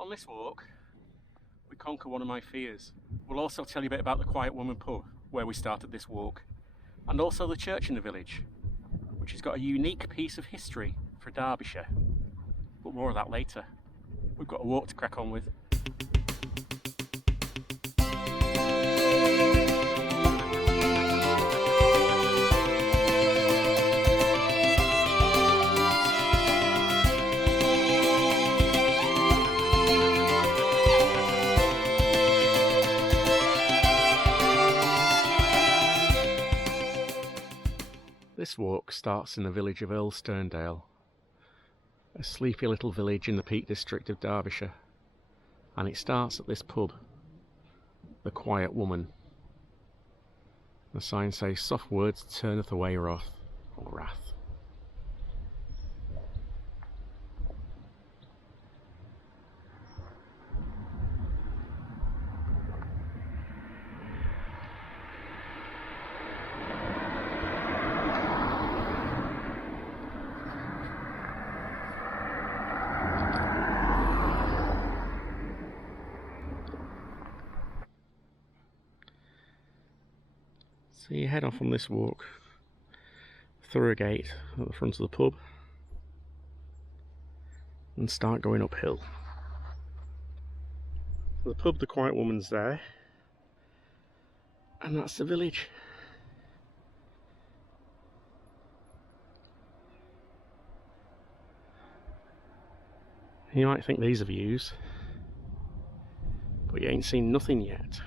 On this walk, we conquer one of my fears. We'll also tell you a bit about the Quiet Woman pub, where we started this walk, and also the church in the village, which has got a unique piece of history for Derbyshire. But more of that later. We've got a walk to crack on with. This walk starts in the village of Earl Sterndale, a sleepy little village in the Peak District of Derbyshire, and it starts at this pub, the Quiet Woman. The sign says, "Soft words turneth away wrath," or wrath. So you head off on this walk through a gate at the front of the pub and start going uphill. So the pub, the Quiet Woman's there, and that's the village. You might think these are views, but you ain't seen nothing yet.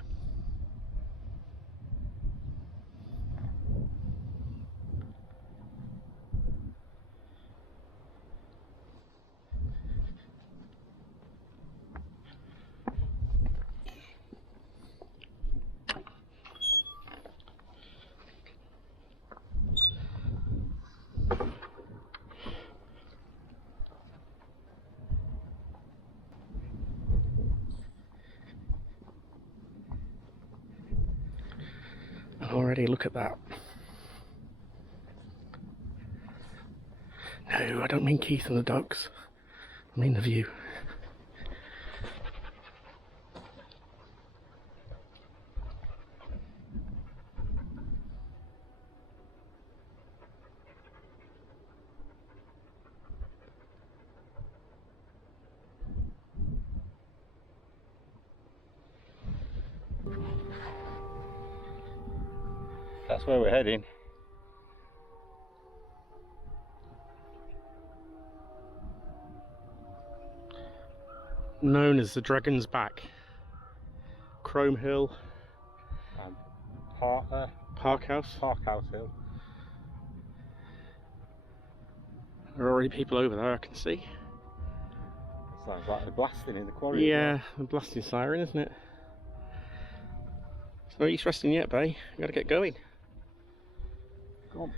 Already, look at that. No, I don't mean Keith and the dogs. I mean the view. That's where we're heading. Known as the Dragon's Back, Chrome Hill, And Parkhouse. Parkhouse Hill. There are already people over there, I can see. It sounds like they're blasting in the quarry. Yeah, the blasting siren, isn't it? It's no use resting yet, Bay. You gotta get going. Come on.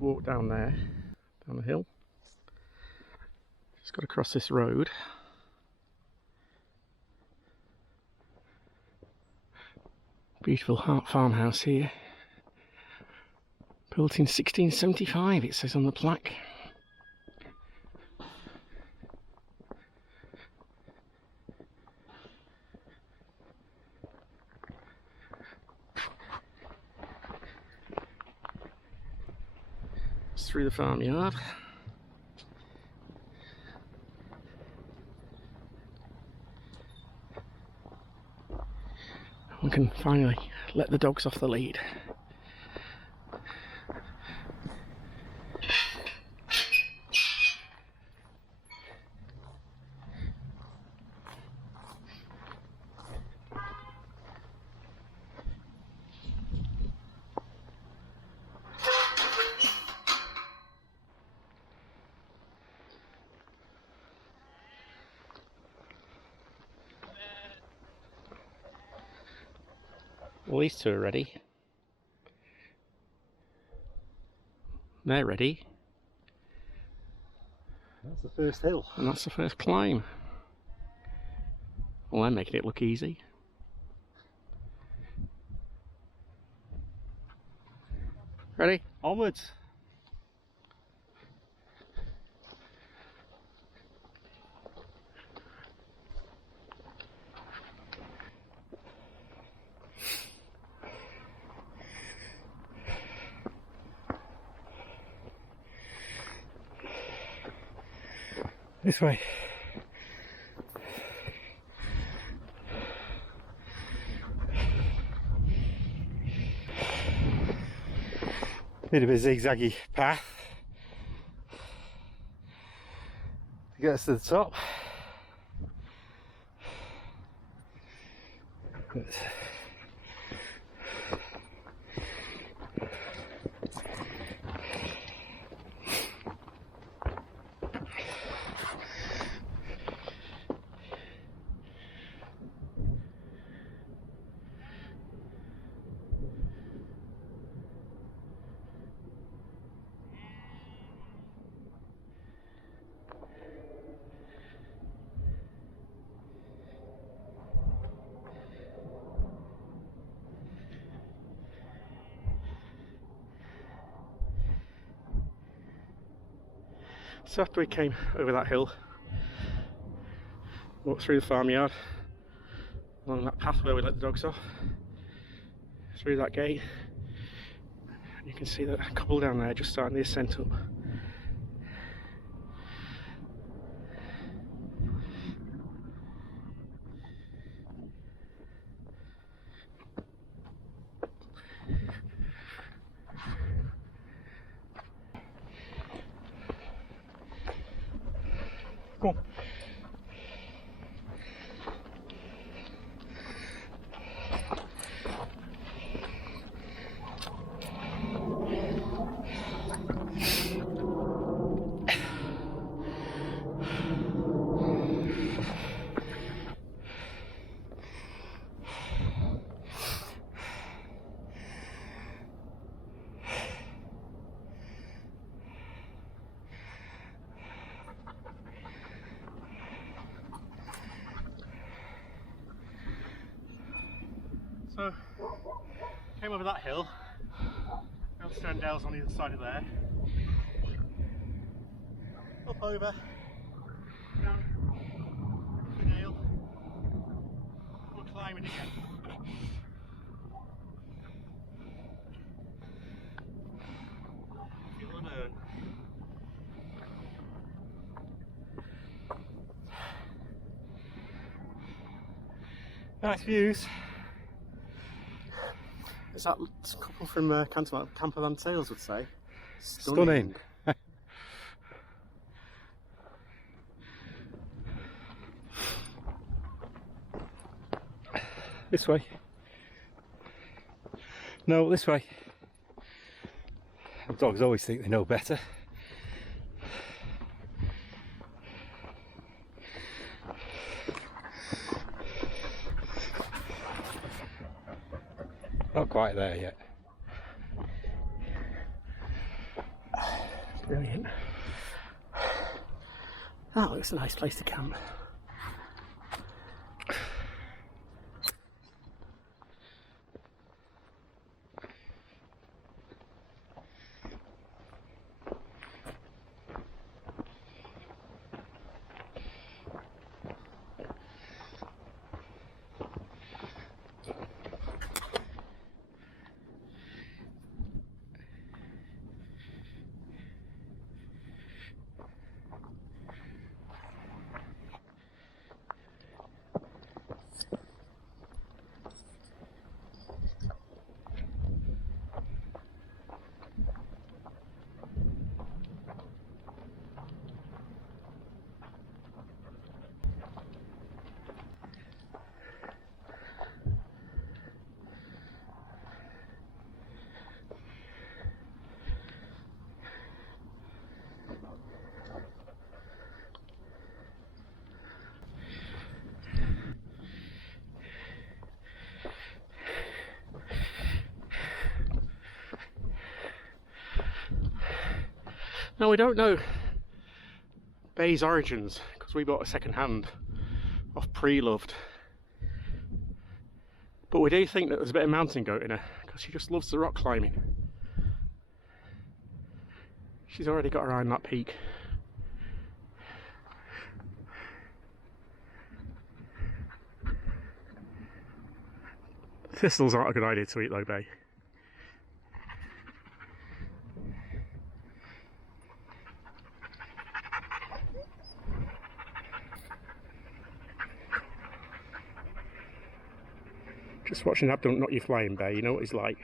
Walk down there, down the hill. Just got to cross this road. Beautiful farmhouse here. Built in 1675, it says on the plaque. It's through the farmyard. We can finally let the dogs off the lead. Well, these two are ready. They're ready. That's the first hill. And that's the first climb. Well, they're making it look easy. Ready? Onwards. This way. Bit of a zigzaggy path to get us to the top. But So after we came over that hill, walked through the farmyard, along that path where we let the dogs off, through that gate, and you can see that couple down there just starting the ascent up. Come on. So, came over that hill, Millstone Dale's on the other side of there, up over, down the Dale, we're climbing again. Feel the burn. Nice views. As that couple from Campervan Tales would say, stunning. This way. No, this way. the dogs always think they know better. Not quite there yet. Brilliant. That looks a nice place to camp. No, we don't know Bay's origins because we bought a second hand off Pre-Loved. But we do think that there's a bit of mountain goat in her because she just loves the rock climbing. She's already got her eye on that peak. Thistles aren't a good idea to eat though, Bay. Just watching that don't knock you flying, Bay, you know what he's like.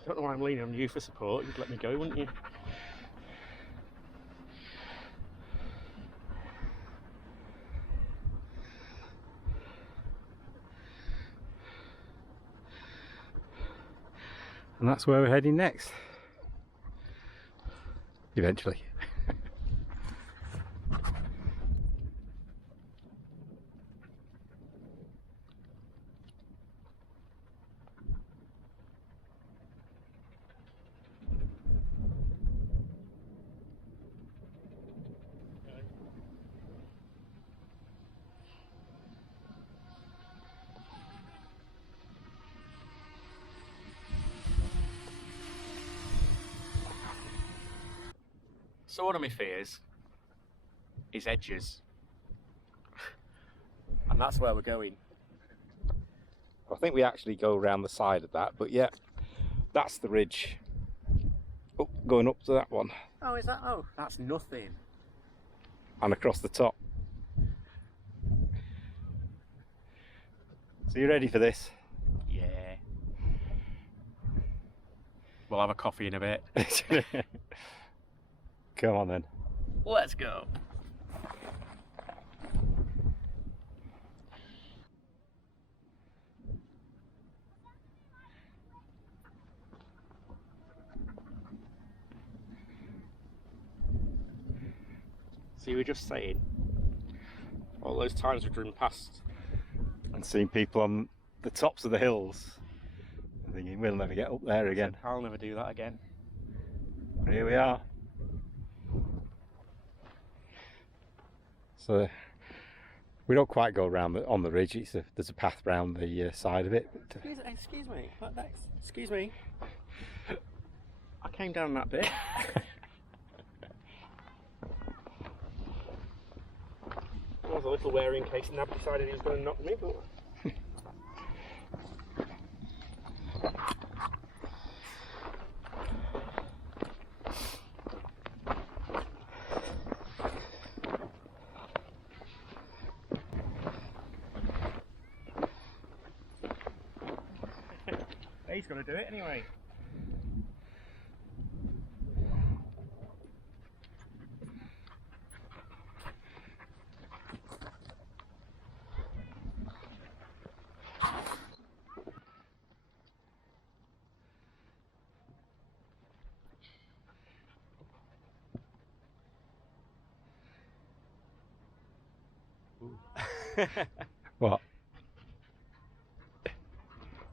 I don't know why I'm leaning on you for support, you'd let me go, wouldn't you? And that's where we're heading next. Eventually. So one of my fears is edges. And that's where we're going. I think we actually go around the side of that, but yeah, that's the ridge. Oh, going up to that one. Oh, is that? Oh, that's nothing. And across the top. So you ready for this? Yeah. We'll have a coffee in a bit. Come on then. Let's go. So you were just saying, all those times we've driven past And seeing people on the tops of the hills, thinking we'll never get up there again. I'll never do that again. Here we are. So we don't quite go around on the ridge. There's a path round the side of it. But, Excuse me. Excuse me. I came down that bit. I was a little wary in case Nab decided he was going to knock me, but... He's going to do it anyway. what?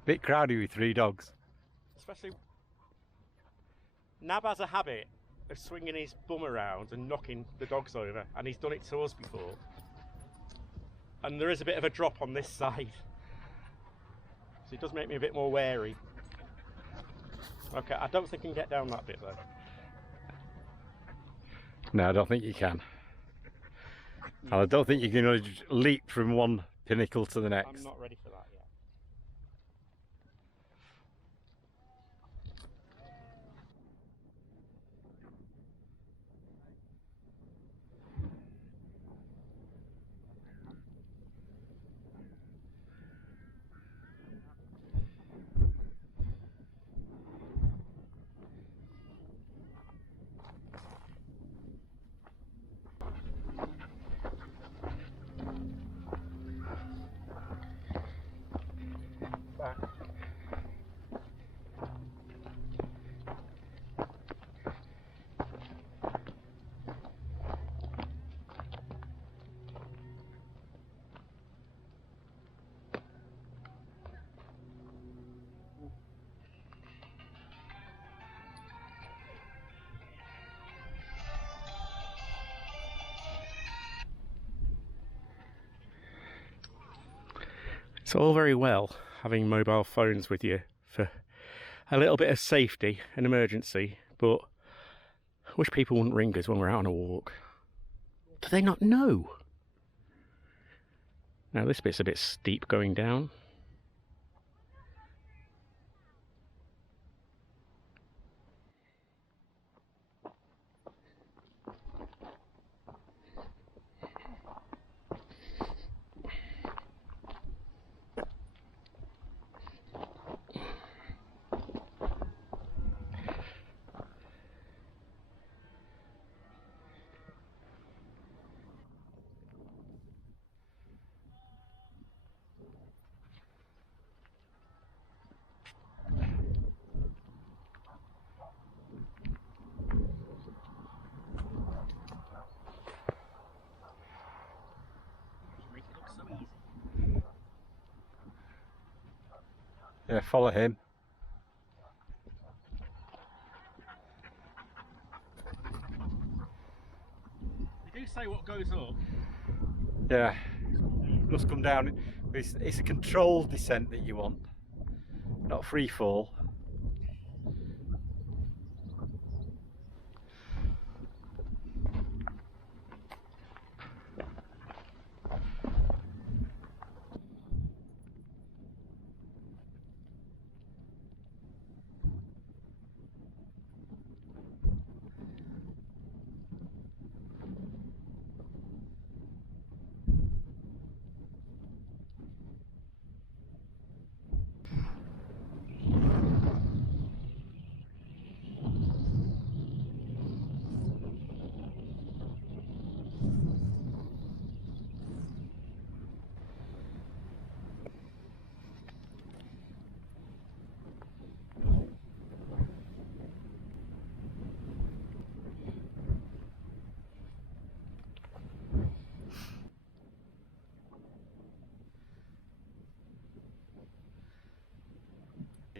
Bit crowded with 3 dogs. Especially, Nab has a habit of swinging his bum around and knocking the dogs over, and he's done it to us before. And there is a bit of a drop on this side, so it does make me a bit more wary. Okay, I don't think I can get down that bit though. No, I don't think you can. And I don't think you can leap from one pinnacle to the next. I'm not ready for that yet. It's all very well having mobile phones with you for a little bit of safety and emergency, but I wish people wouldn't ring us when we're out on a walk. Do they not know? Now this bit's a bit steep going down. Yeah, follow him. They do say what goes up. Yeah, must come down. It's a controlled descent that you want, not free fall.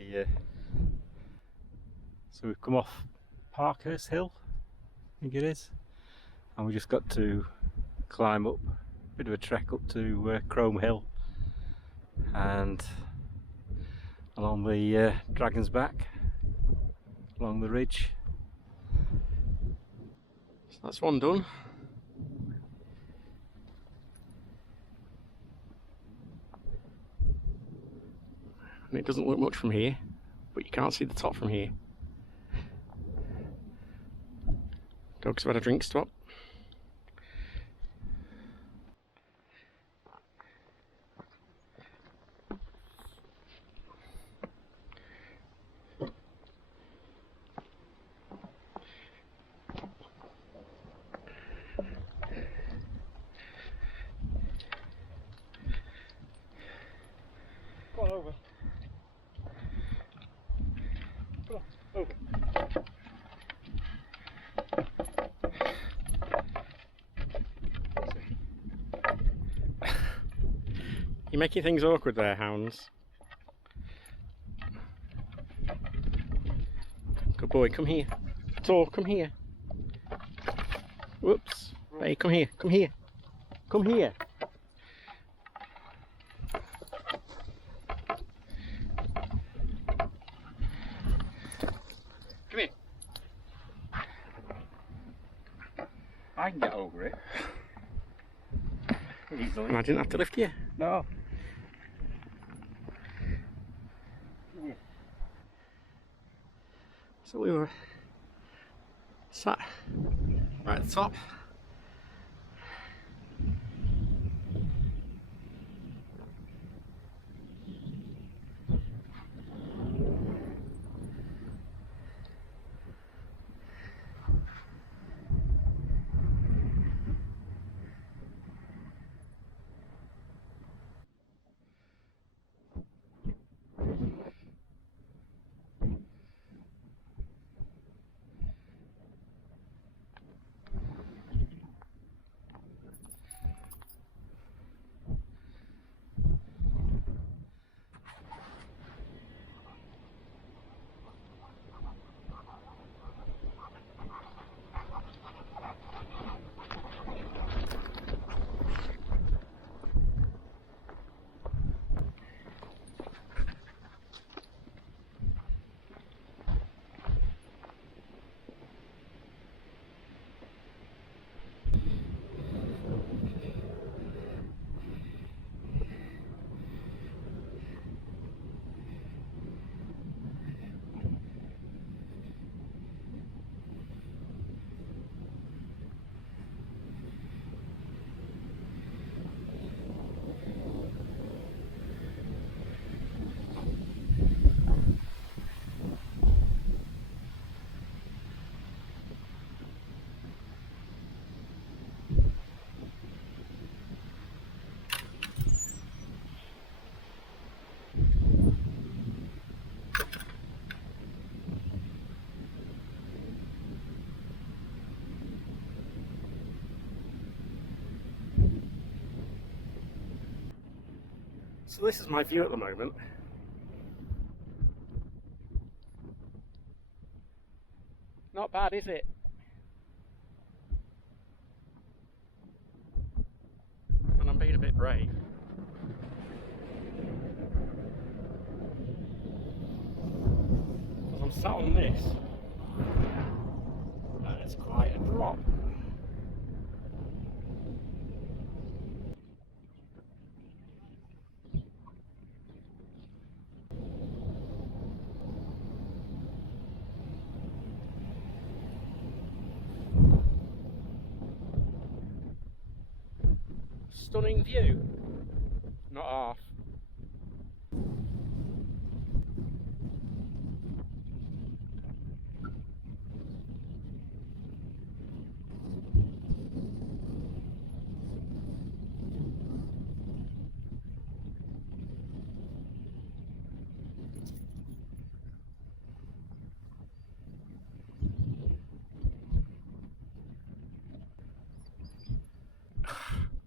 Yeah. So we've come off Parkhouse Hill, I think it is, and we just got to climb up, a bit of a trek up to Crome Hill and along the Dragon's Back, along the ridge. So that's one done. And it doesn't look much from here, but you can't see the top from here. Dogs have had a drink stop. Go on over. Go on, over. You're making things awkward there, hounds. Good boy, come here. Tor, come here. Whoops. Hey, come here, come here. Come here. Come here. I can get over it. Easily. I didn't have to lift you. No. So we were sat right at the top. So this is my view at the moment. Not bad, is it? And I'm being a bit brave. Because I'm sat on this, and it's quite a drop. Stunning view. Not half.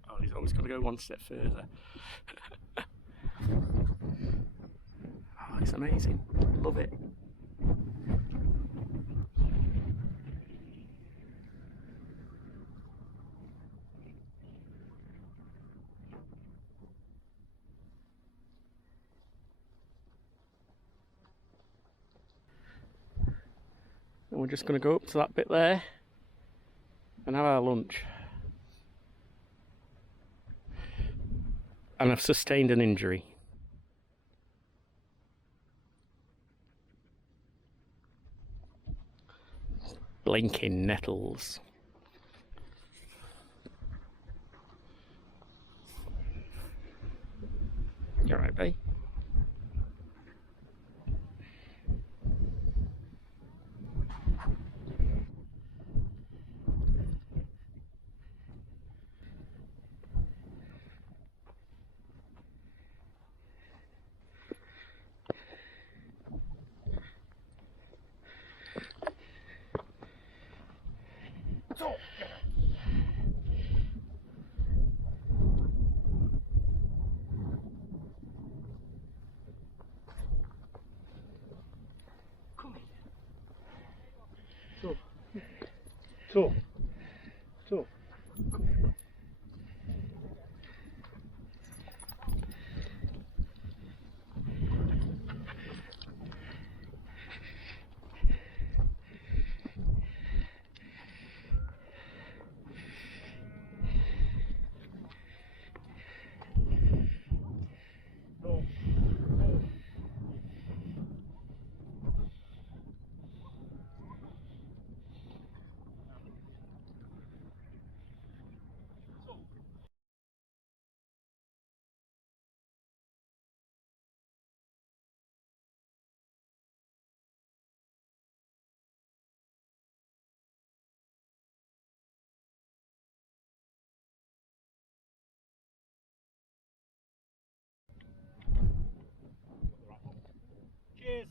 Oh, he's always got to go one step further. Oh, it's amazing. Love it. And we're just going to go up to that bit there and have our lunch. And I've sustained an injury. Blinking nettles. You alright, babe? So. Cheers.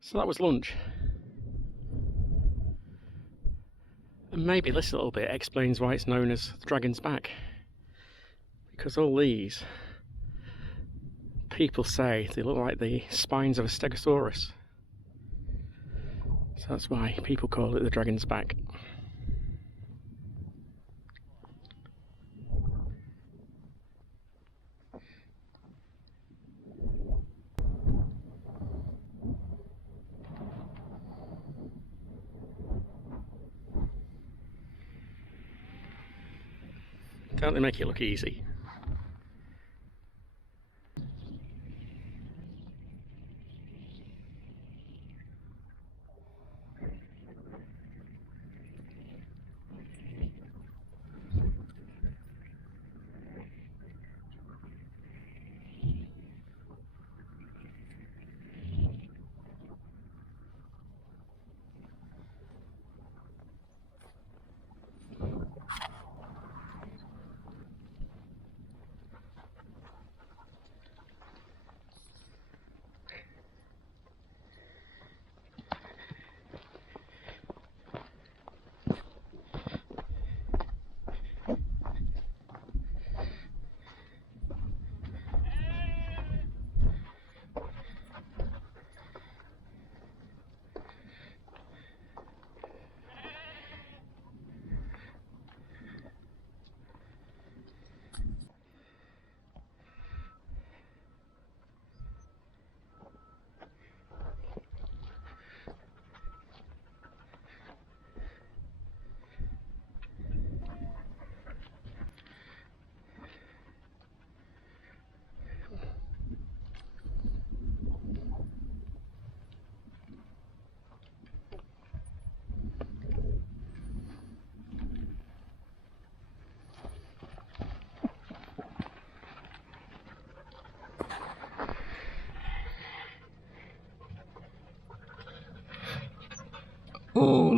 So that was lunch. And maybe this little bit explains why it's known as the Dragon's Back. Because all these, people say they look like the spines of a Stegosaurus. So that's why people call it the Dragon's Back. Don't they make it look easy?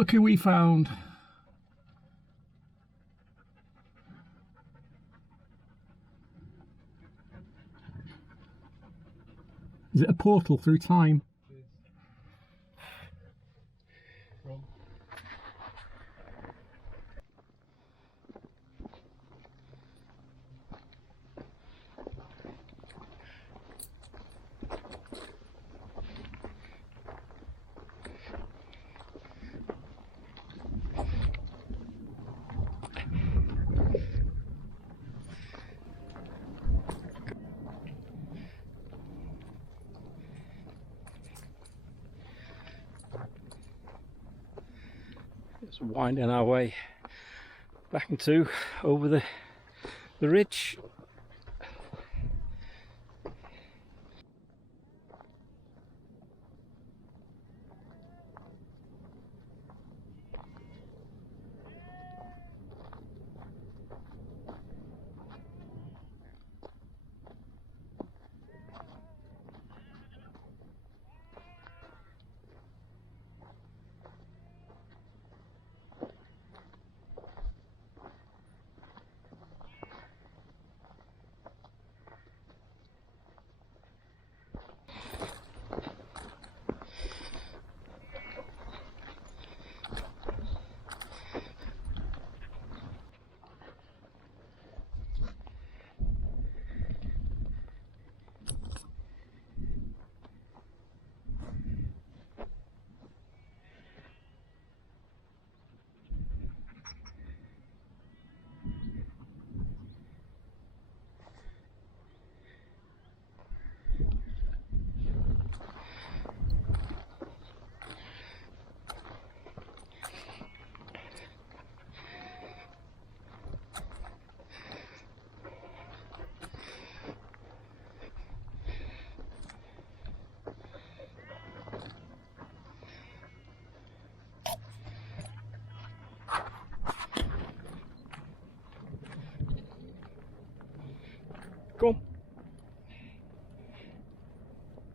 look who we found. Is it a portal through time? Just winding our way back into over the ridge. Go on.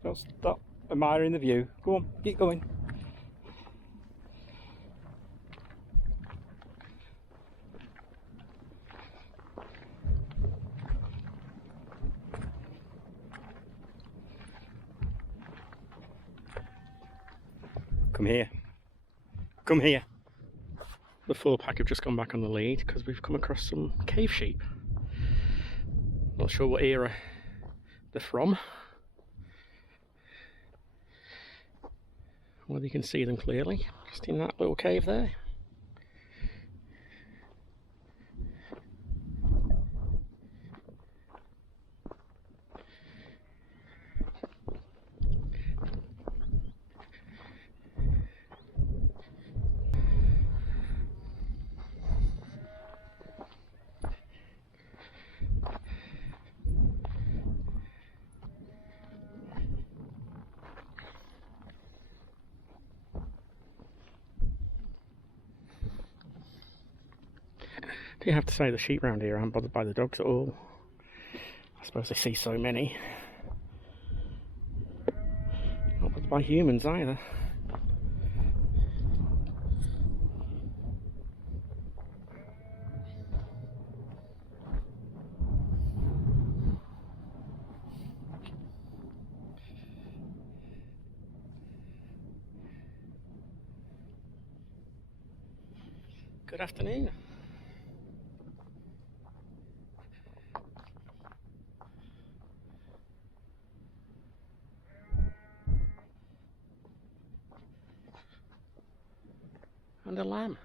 Don't stop admiring the view. Go on, keep going. Come here. Come here. The full pack have just gone back on the lead because we've come across some cave sheep. Not sure what era they're from. Whether you can see them clearly, just in that little cave there. Do you have to say the sheep round here aren't bothered by the dogs at all? I suppose they see so many. Not bothered by humans either. Good afternoon. And a lamb.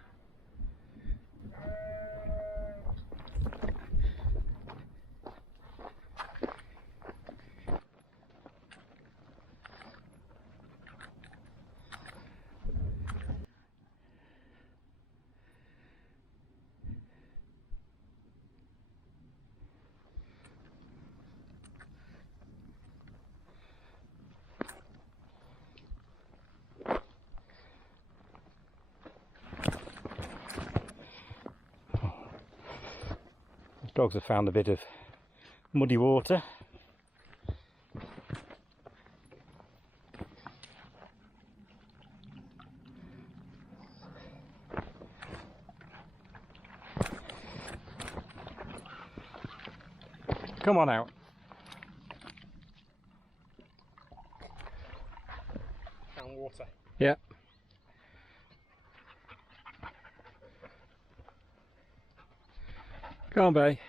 Dogs have found a bit of muddy water. Come on out. Down water. Yeah. Come on, Bay.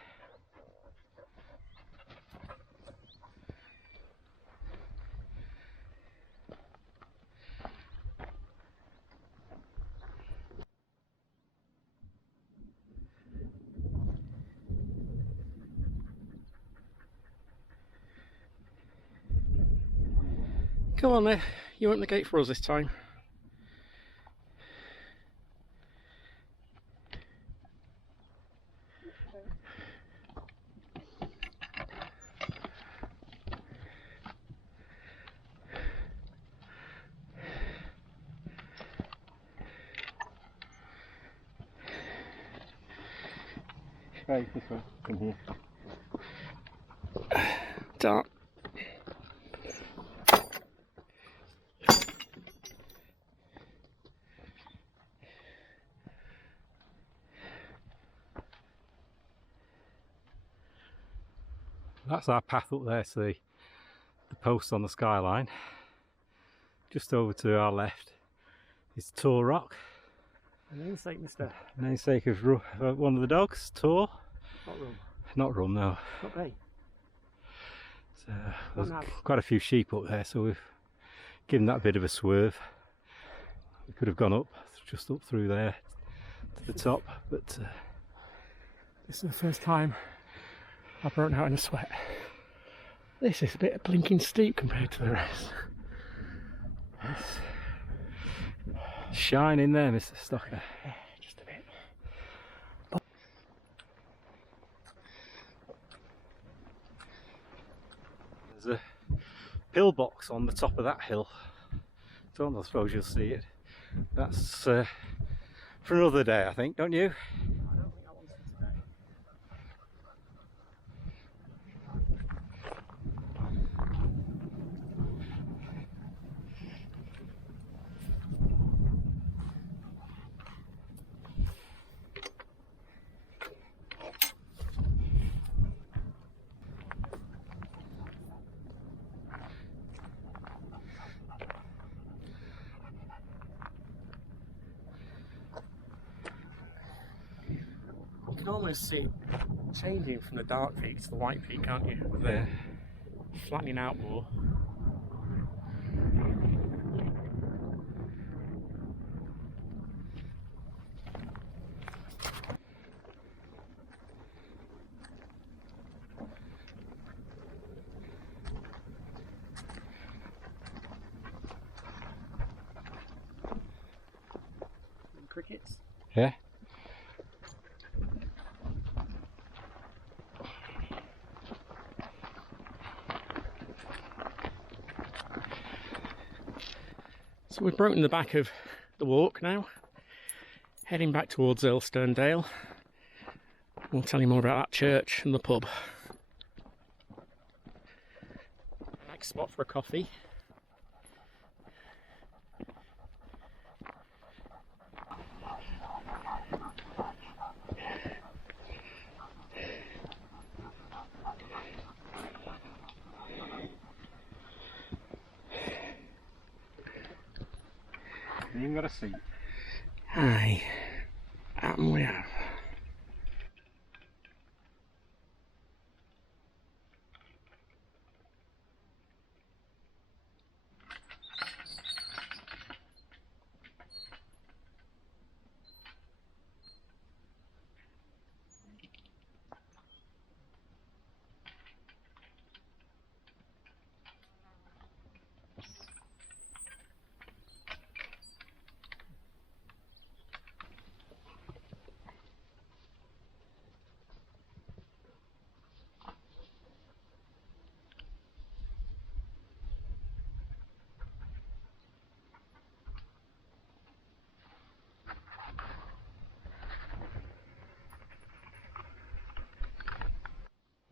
Come on there, you open the gate for us this time. Right, this way, from here. Dark. That's our path up there to the post on the skyline. Just over to our left is Tor Rock. Namesake, mister. Namesake of one of the dogs, Tor. Not rum. Not Rum, no. Not Bay. So, there's quite a few sheep up there, so we've given that a bit of a swerve. We could have gone up, just up through there to the top, but This is the first time I've broken out in a sweat. This is a bit blinking steep compared to the rest. shine in there, Mr. Stocker. Yeah, just a bit. There's a pillbox on the top of that hill. So I suppose you'll see it. That's for another day, I think, don't you? You can almost see it changing from the dark peak to the white peak, can't you? Yeah. Flattening out more. Crickets. Yeah. So we've broken the back of the walk now, heading back towards Dale. We'll tell you more about that church and the pub. Nice spot for a coffee. You even got a seat. Aye, and we have.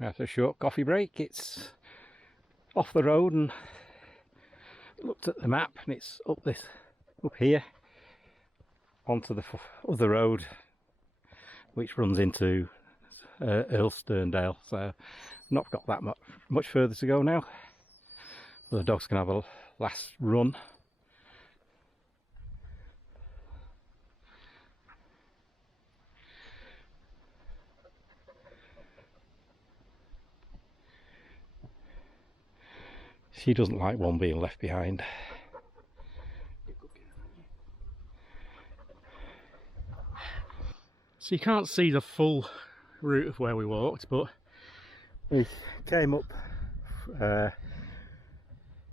After a short coffee break, it's off the road, and looked at the map, and it's up here onto the other road, which runs into Sterndale, so not got that much further to go now. The dogs can have a last run. She doesn't like one being left behind. So you can't see the full route of where we walked, but we came up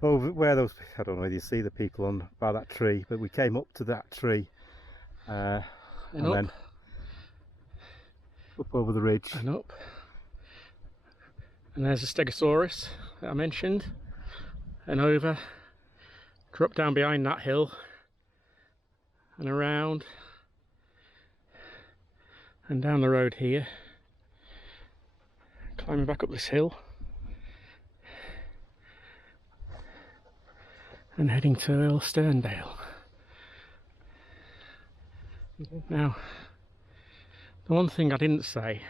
over where those, I don't know whether you see the people on by that tree, but we came up to that tree and then up over the ridge and up, and there's a Stegosaurus that I mentioned, and over, drop down behind that hill and around and down the road here, climbing back up this hill and heading to Earl Sterndale. Now, the one thing I didn't say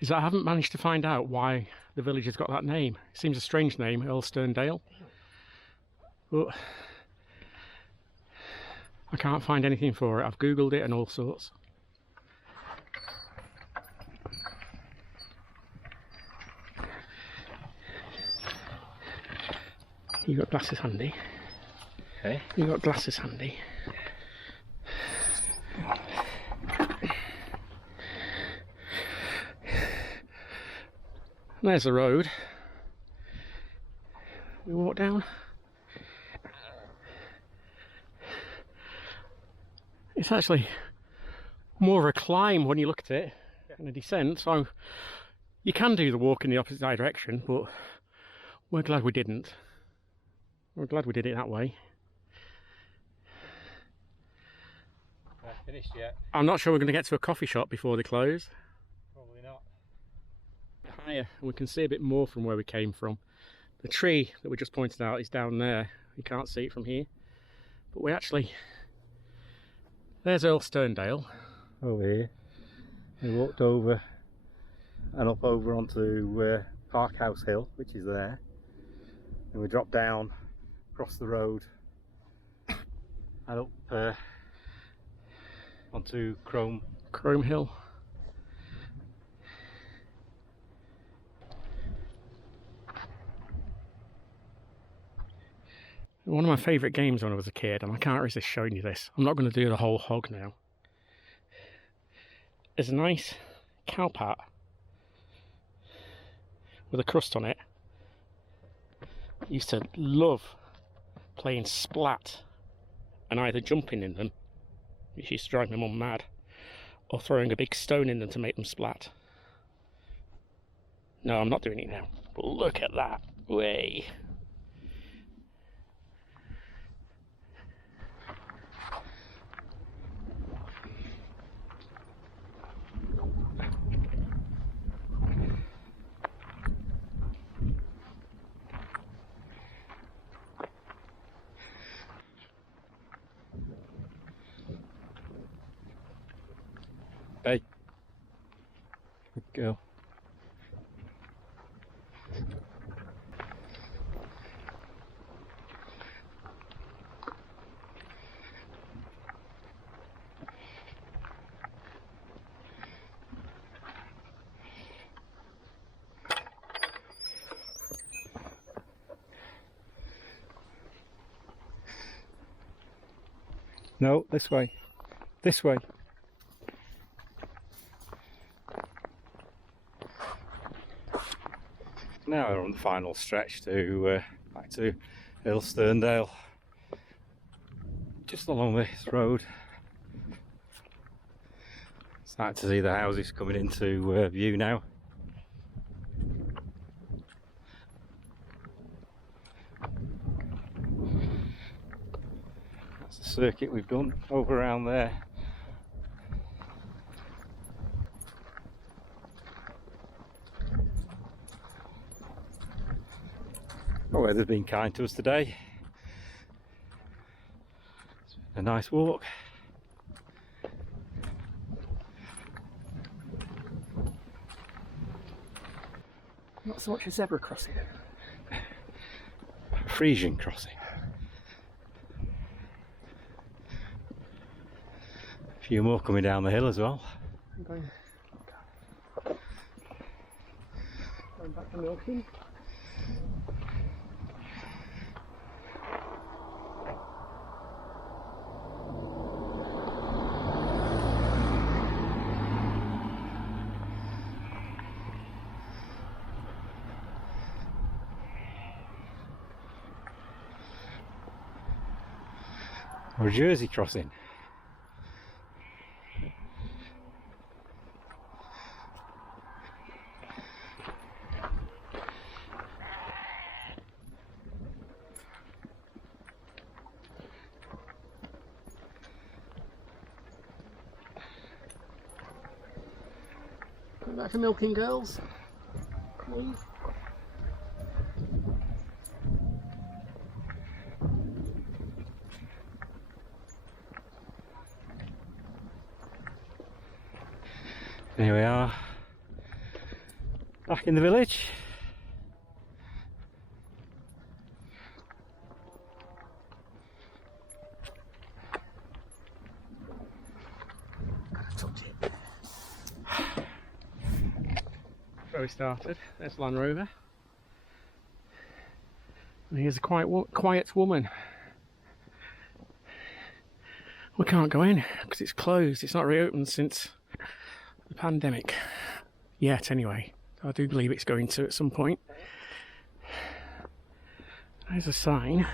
is that I haven't managed to find out why the village has got that name. It seems a strange name, Earl Sterndale, but I can't find anything for it. I've googled it and all sorts. You got glasses handy? Okay. You got glasses handy? And there's the road. We walk down. It's actually more of a climb when you look at it than a descent, so you can do the walk in the opposite direction, but we're glad we didn't. We're glad we did it that way. Not finished yet. I'm not sure we're going to get to a coffee shop before they close. Probably not. Higher, we can see a bit more from where we came from. The tree that we just pointed out is down there. You can't see it from here. But we actually... There's Earl Sterndale. Over here. We walked over and up over onto Parkhouse Hill, which is there. And we dropped down across the road and up onto Chrome Hill. One of my favourite games when I was a kid, and I can't resist showing you this. I'm not going to do the whole hog now. There's a nice cow pat with a crust on it. I used to love playing Splat and either jumping in them, which used to drive my mum mad, or throwing a big stone in them to make them splat. No, I'm not doing it now. But look at that. Way. Hey, good girl. No, this way. This way. Now we're on the final stretch to back to Earl Sterndale. Just along this road. Starting to see the houses coming into view now. That's the circuit we've done over around there. The weather's been kind to us today. It's a nice walk. Not so much a zebra crossing. Frisian crossing. A few more coming down the hill as well. I'm going back to Milton. Or Jersey crossing. Going back to milking, girls. Please. Here we are, back in the village. Where we started, there's Land Rover. And here's a quiet woman. We can't go in because it's closed. It's not reopened since the pandemic. Yet, anyway. I do believe it's going to at some point. There's a sign.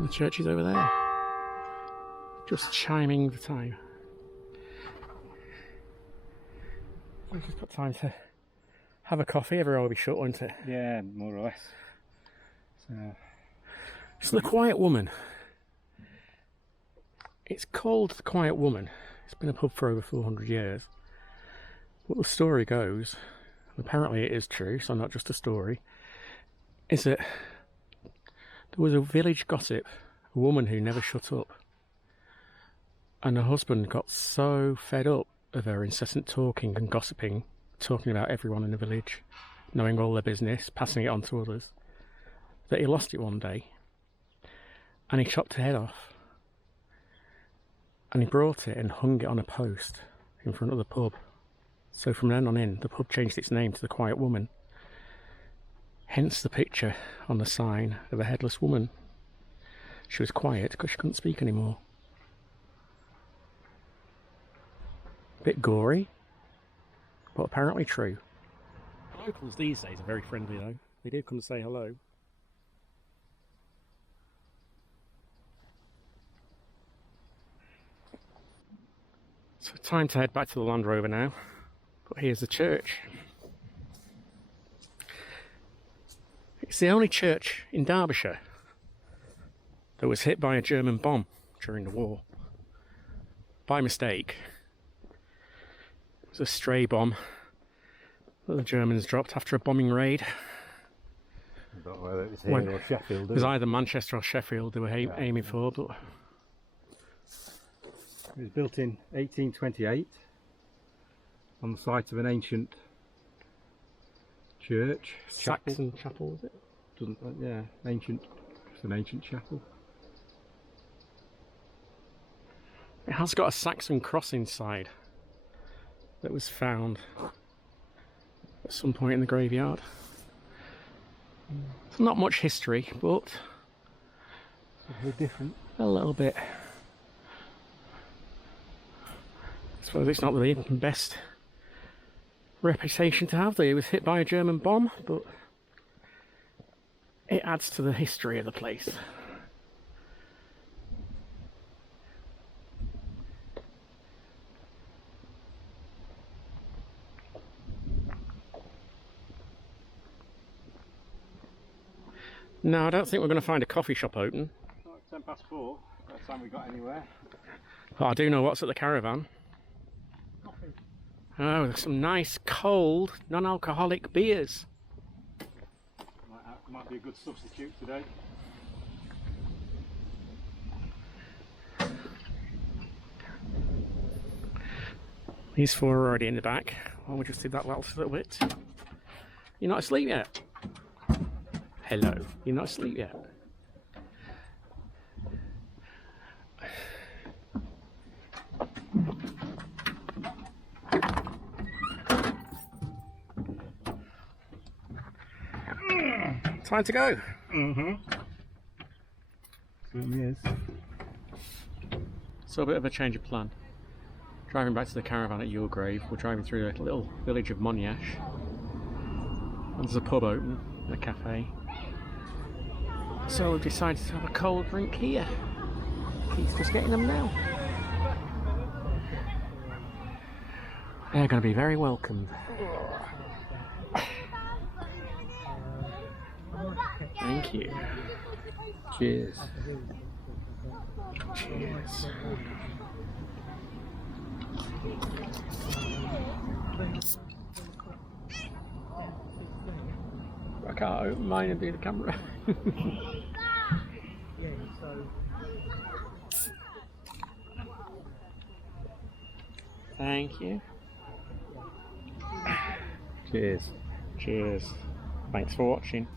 The church is over there. Just chiming the time. We've just got time to have a coffee. Everywhere will be shut, won't it? Yeah, more or less. So the Quiet Woman. It's called the Quiet Woman. It's been a pub for over 400 years. What the story goes, and apparently it is true, so not just a story, is that there was a village gossip, a woman who never shut up. And her husband got so fed up of her incessant talking and gossiping, talking about everyone in the village, knowing all their business, passing it on to others, that he lost it one day. And he chopped her head off. And he brought it and hung it on a post in front of the pub. So from then on in, the pub changed its name to the Quiet Woman. Hence the picture on the sign of a headless woman. She was quiet because she couldn't speak anymore. Bit gory, but apparently true. Locals these days are very friendly though. They do come to say hello. So time to head back to the Land Rover now. But here's the church. It's the only church in Derbyshire that was hit by a German bomb during the war. By mistake. It was a stray bomb that the Germans dropped after a bombing raid. I don't know whether it was here or Sheffield. It was either Manchester or Sheffield they were aiming for, but it was built in 1828 on the site of an ancient church. Saxon chapel, was it? Doesn't, yeah, ancient. It's an ancient chapel. It has got a Saxon cross inside that was found at some point in the graveyard. It's not much history, but a bit different. A little bit. I suppose it's not the best reputation to have. It was hit by a German bomb, but it adds to the history of the place. No, I don't think we're going to find a coffee shop open. Well, it's 10 past 4, by the time we got anywhere. But I do know what's at the caravan. Coffee. Oh, there's some nice cold non-alcoholic beers. Might be a good substitute today. These four are already in the back. Well, we just did that last little bit. You're not asleep yet? Hello, you're not asleep yet? Time to go. Certainly is. So a bit of a change of plan. Driving back to the caravan at Yourgrave, we're driving through a little village of Monyash. And there's a pub open, and a cafe. So we've decided to have a cold drink here. He's just getting them now. They're going to be very welcomed. Thank you. Cheers. Cheers. I can't open mine and do the camera. Thank you. Cheers. Cheers. Thanks for watching.